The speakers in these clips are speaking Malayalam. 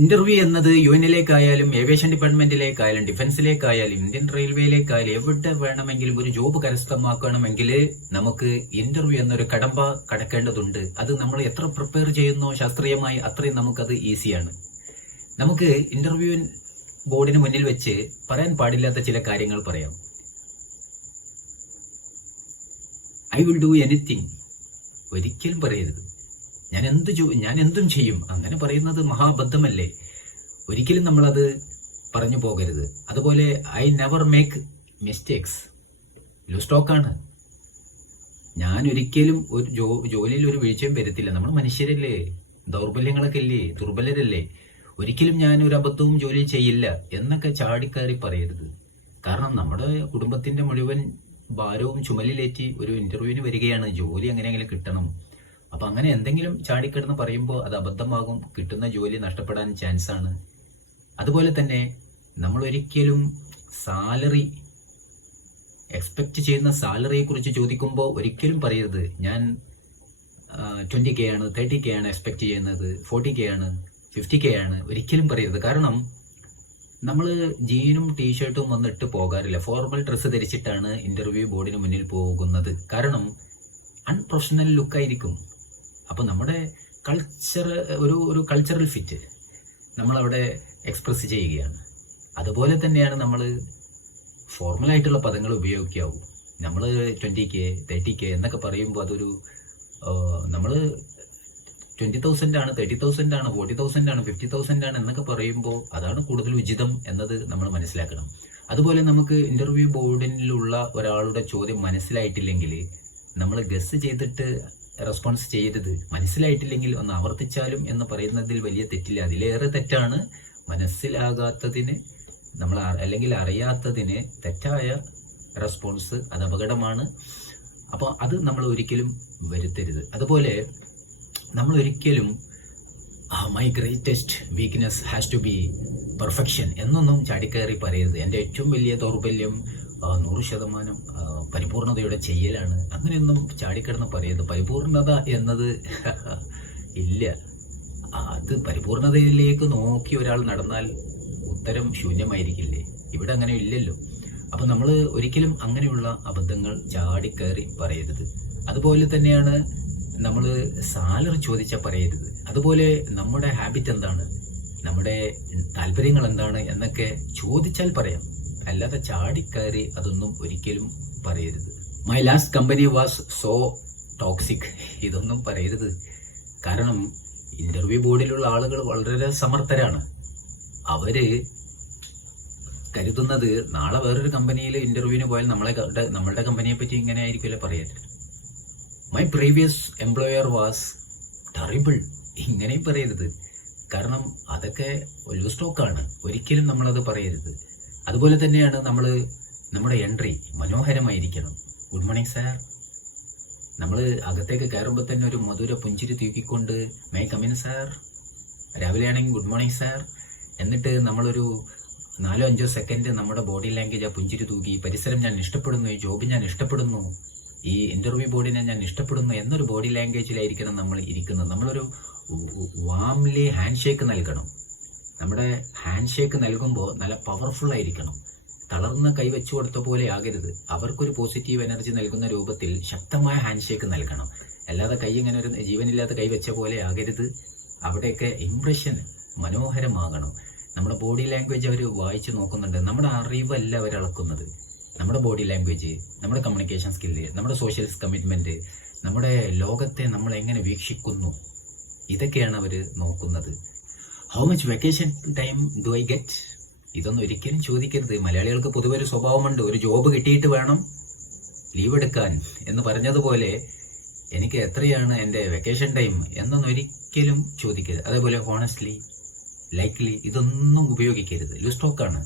ഇന്റർവ്യൂ എന്നത് യു എനിലേക്കായാലും ഏവിയേഷൻ ഡിപ്പാർട്ട്മെന്റിലേക്കായാലും ഡിഫൻസിലേക്കായാലും ഇന്ത്യൻ റെയിൽവേയിലേക്കായാലും എവിടെ വേണമെങ്കിലും ഒരു ജോബ് കരസ്ഥമാക്കണമെങ്കിൽ നമുക്ക് ഇന്റർവ്യൂ എന്നൊരു കടമ്പ കടക്കേണ്ടതുണ്ട്. അത് നമ്മൾ എത്ര പ്രിപ്പയർ ചെയ്യുന്നോ ശാസ്ത്രീയമായി അത്രയും നമുക്കത് ഈസിയാണ്. നമുക്ക് ഇന്റർവ്യൂ ബോർഡിന് മുന്നിൽ വെച്ച് പറയാൻ പാടില്ലാത്ത ചില കാര്യങ്ങൾ പറയാം. I will do anything. ഒരിക്കലും പറയരുത്. ഞാൻ എന്ത് ഞാൻ എന്തും ചെയ്യും. അങ്ങനെ പറയുന്നത് മഹാബദ്ധമല്ലേ? ഒരിക്കലും നമ്മളത് പറഞ്ഞു പോകരുത്. അതുപോലെ ഐ നെവർ മേക്ക് മിസ്റ്റേക്സ് ലുസ്റ്റോക്കാണ് ഞാൻ ഒരിക്കലും ഒരു ജോ ജോലിയിൽ ഒരു വീഴ്ചയും വരുത്തില്ല. നമ്മൾ മനുഷ്യരല്ലേ? ദൗർബല്യങ്ങളൊക്കെ അല്ലേ ദുർബലരല്ലേ? ഒരിക്കലും ഞാൻ ഒരു അബദ്ധവും ജോലി ചെയ്യില്ല എന്നൊക്കെ ചാടിക്കയറി പറയരുത്. കാരണം നമ്മുടെ കുടുംബത്തിന്റെ മുഴുവൻ ഭാരവും ചുമലിലേറ്റി ഒരു ഇന്റർവ്യൂവിന് വരികയാണ്. ജോലി എങ്ങനെയെങ്കിലും കിട്ടണം. അപ്പൊ അങ്ങനെ എന്തെങ്കിലും ചാടിക്കിടന്ന് പറയുമ്പോൾ അത് അബദ്ധമാകും കിട്ടുന്ന ജോലി നഷ്ടപ്പെടാൻ ചാൻസ് ആണ്. അതുപോലെ തന്നെ നമ്മൾ ഒരിക്കലും സാലറി എക്സ്പെക്ട് ചെയ്യുന്ന സാലറിയെ കുറിച്ച് ചോദിക്കുമ്പോൾ ഒരിക്കലും പറയരുത്. ഞാൻ ട്വന്റി കെ ആണ് തേർട്ടി കെ ആണ് എക്സ്പെക്ട് ചെയ്യുന്നത് ഫോർട്ടി കെ ആണ് ഫിഫ്റ്റി കെ ആണ്. ഒരിക്കലും പറയരുത്. കാരണം നമ്മൾ ജീനും ടീഷർട്ടും വന്നിട്ട് പോകാറില്ല. ഫോർമൽ ഡ്രസ്സ് ധരിച്ചിട്ടാണ് ഇന്റർവ്യൂ ബോർഡിന് മുന്നിൽ പോകുന്നത്. കാരണം അൺപ്രൊഫഷണൽ ലുക്കായിരിക്കും അപ്പൊ നമ്മുടെ കൾച്ചർ ഒരു ഒരു കൾച്ചറൽ ഫിറ്റ് നമ്മളവിടെ എക്സ്പ്രസ് ചെയ്യുകയാണ്. അതുപോലെ തന്നെയാണ് നമ്മൾ ഫോർമൽ ആയിട്ടുള്ള പദങ്ങൾ ഉപയോഗിക്കാവൂ. നമ്മൾ ട്വന്റി കെ തേർട്ടി കെ എന്നൊക്കെ പറയുമ്പോൾ അതൊരു നമ്മൾ ട്വന്റി തൗസൻഡ് ആണ് തേർട്ടി തൗസൻഡ് ആണ് ഫോർട്ടി തൗസൻഡ് ആണ് ഫിഫ്റ്റി തൗസൻഡ് ആണ് എന്നൊക്കെ പറയുമ്പോൾ അതാണ് കൂടുതൽ ഉചിതം എന്നത് നമ്മൾ മനസ്സിലാക്കണം. അതുപോലെ നമുക്ക് ഇന്റർവ്യൂ ബോർഡിലുള്ള ഒരാളുടെ ചോദ്യം മനസ്സിലായിട്ടില്ലെങ്കിൽ നമ്മൾ ഗസ് ചെയ്തിട്ട് റെസ്പോൺസ് ചെയ്യരുത്. മനസ്സിലായിട്ടില്ലെങ്കിൽ ഒന്ന് ആവർത്തിച്ചാലും എന്ന് പറയുന്നതിൽ വലിയ തെറ്റില്ല. അതിലേറെ തെറ്റാണ് മനസ്സിലാകാത്തതിന് നമ്മൾ അല്ലെങ്കിൽ അറിയാത്തതിന് തെറ്റായ റെസ്പോൺസ് അത് അപകടമാണ്. അപ്പോൾ അത് നമ്മൾ ഒരിക്കലും വരുത്തരുത്. അതുപോലെ നമ്മൾ ഒരിക്കലും my greatest weakness has to be perfection എന്നൊന്നും ചാടിക്കയറി പറയരുത്. എന്റെ ഏറ്റവും വലിയ ദൗർബല്യം നൂറ് ശതമാനം പരിപൂർണതയുടെ ചെയ്യലാണ്. അങ്ങനെയൊന്നും ചാടിക്കിടന്ന് പറയരുത്. പരിപൂർണത എന്നത് ഇല്ല. അത് പരിപൂർണതയിലേക്ക് നോക്കി ഒരാൾ നടന്നാൽ ഉത്തരം ശൂന്യമായിരിക്കില്ലേ? ഇവിടെ അങ്ങനെ ഇല്ലല്ലോ. അപ്പം നമ്മൾ ഒരിക്കലും അങ്ങനെയുള്ള അബദ്ധങ്ങൾ ചാടിക്കയറി പറയരുത്. അതുപോലെ തന്നെയാണ് നമ്മൾ സാലറി ചോദിച്ചാൽ പറയരുത്. അതുപോലെ നമ്മുടെ ഹാബിറ്റ് എന്താണ്? നമ്മുടെ താല്പര്യങ്ങൾ എന്താണ് എന്നൊക്കെ ചോദിച്ചാൽ പറയാം. അല്ലാതെ ചാടിക്കയറി അതൊന്നും ഒരിക്കലും പറയരുത്. My last company was so toxic ഇതൊന്നും പറയരുത്. കാരണം ഇന്റർവ്യൂ ബോർഡിലുള്ള ആളുകൾ വളരെ സമർത്ഥരാണ്. അവർ കരുതുന്നത് നാളെ വേറൊരു കമ്പനിയിൽ ഇന്റർവ്യൂവിന് പോയാൽ നമ്മളെ നമ്മളുടെ കമ്പനിയെ പറ്റി ഇങ്ങനെ ആയിരിക്കില്ല പറയരുത്. My previous employer was terrible ഇങ്ങനെയും പറയരുത്. കാരണം അതൊക്കെ ഒരു സ്റ്റോക്കാണ് ഒരിക്കലും നമ്മളത് പറയരുത്. അതുപോലെ തന്നെയാണ് നമ്മൾ നമ്മുടെ എൻട്രി മനോഹരമായിരിക്കണം. ഗുഡ് മോർണിംഗ് സാർ നമ്മൾ അകത്തേക്ക് കയറുമ്പോൾ തന്നെ ഒരു മധുര പുഞ്ചിരി തൂക്കിക്കൊണ്ട് മേ കമിൻ സാർ രാവിലെ ആണെങ്കിൽ ഗുഡ് മോർണിംഗ് സാർ എന്നിട്ട് നമ്മളൊരു നാലോ അഞ്ചോ സെക്കൻഡ് നമ്മുടെ ബോഡി ലാംഗ്വേജ് ആ പുഞ്ചിരി തൂക്കി പരിസരം ഞാൻ ഇഷ്ടപ്പെടുന്നു ഈ ജോബ് ഞാൻ ഇഷ്ടപ്പെടുന്നു ഈ ഇന്റർവ്യൂ ബോർഡിനെ ഞാൻ ഇഷ്ടപ്പെടുന്നു എന്നൊരു ബോഡി ലാംഗ്വേജിലായിരിക്കണം നമ്മൾ ഇരിക്കുന്നത്. നമ്മളൊരു വാംലി ഹാൻഡ് ഷേക്ക് നൽകണം. നമ്മുടെ ഹാൻഡ് ഷേക്ക് നൽകുമ്പോൾ നല്ല പവർഫുൾ ആയിരിക്കണം. തളർന്ന കൈ വെച്ചു കൊടുത്ത പോലെ ആകരുത്. അവർക്കൊരു പോസിറ്റീവ് എനർജി നൽകുന്ന രൂപത്തിൽ ശക്തമായ ഹാൻഡ് ഷേക്ക് നൽകണം. അല്ലാതെ കൈ ഇങ്ങനെ ഒരു ജീവനില്ലാത്ത കൈ വെച്ച പോലെ ആകരുത്. അവിടെയൊക്കെ ഇംപ്രഷൻ മനോഹരമാകണം. നമ്മുടെ ബോഡി ലാംഗ്വേജ് അവർ വായിച്ചു നോക്കുന്നുണ്ട്. നമ്മുടെ അറിവല്ല അവർ അളക്കുന്നത്. നമ്മുടെ ബോഡി ലാംഗ്വേജ് നമ്മുടെ കമ്മ്യൂണിക്കേഷൻ സ്കില്ല് നമ്മുടെ സോഷ്യൽ കമ്മിറ്റ്മെന്റ് നമ്മുടെ ലോകത്തെ നമ്മൾ എങ്ങനെ വീക്ഷിക്കുന്നു? ഇതൊക്കെയാണ് അവർ നോക്കുന്നത്. How much vacation time do I get ഇതൊന്നും ഒരിക്കലും ചോദിക്കരുത്. മലയാളികൾക്ക് പൊതുവെ ഒരു സ്വഭാവമുണ്ട്. ഒരു ജോബ് കിട്ടിയിട്ട് വേണം ലീവ് എടുക്കാൻ എന്ന് പറഞ്ഞതുപോലെ എനിക്ക് എത്രയാണ് എന്റെ വെക്കേഷൻ ടൈം എന്നൊന്നും ഒരിക്കലും ചോദിക്കരുത്. അതേപോലെ ഹോണസ്റ്റ്ലി ലൈക്ക്ലി ഇതൊന്നും ഉപയോഗിക്കരുത്. ലുസ്റ്റോക്കാണ്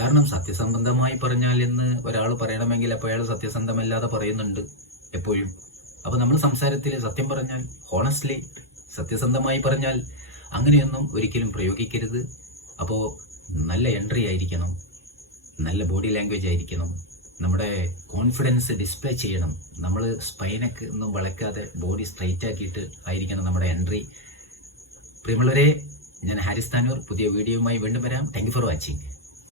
കാരണം സത്യസന്ധമായി പറഞ്ഞാൽ എന്ന് ഒരാൾ പറയണമെങ്കിൽ അപ്പോൾ അയാൾ സത്യസന്ധമല്ലാതെ പറയുന്നുണ്ട് എപ്പോഴും. അപ്പോൾ നമ്മൾ സംസാരത്തിൽ സത്യം പറഞ്ഞാൽ ഹോണസ്റ്റ്ലി സത്യസന്ധമായി പറഞ്ഞാൽ അങ്ങനെയൊന്നും ഒരിക്കലും പ്രയോഗിക്കരുത്. അപ്പോൾ നല്ല എൻട്രി ആയിരിക്കണം. നല്ല ബോഡി ലാംഗ്വേജ് ആയിരിക്കണം. നമ്മുടെ കോൺഫിഡൻസ് ഡിസ്പ്ലേ ചെയ്യണം. നമ്മൾ സ്പൈനൊക്കെ ഒന്നും വളയ്ക്കാതെ ബോഡി സ്ട്രൈറ്റ് ആക്കിയിട്ട് ആയിരിക്കണം നമ്മുടെ എൻട്രി പ്രിയമുള്ളവരെ ഞാൻ ഹാരിസ് താനൂർ. പുതിയ വീഡിയോയുമായി വീണ്ടും വരാം. Thank for watching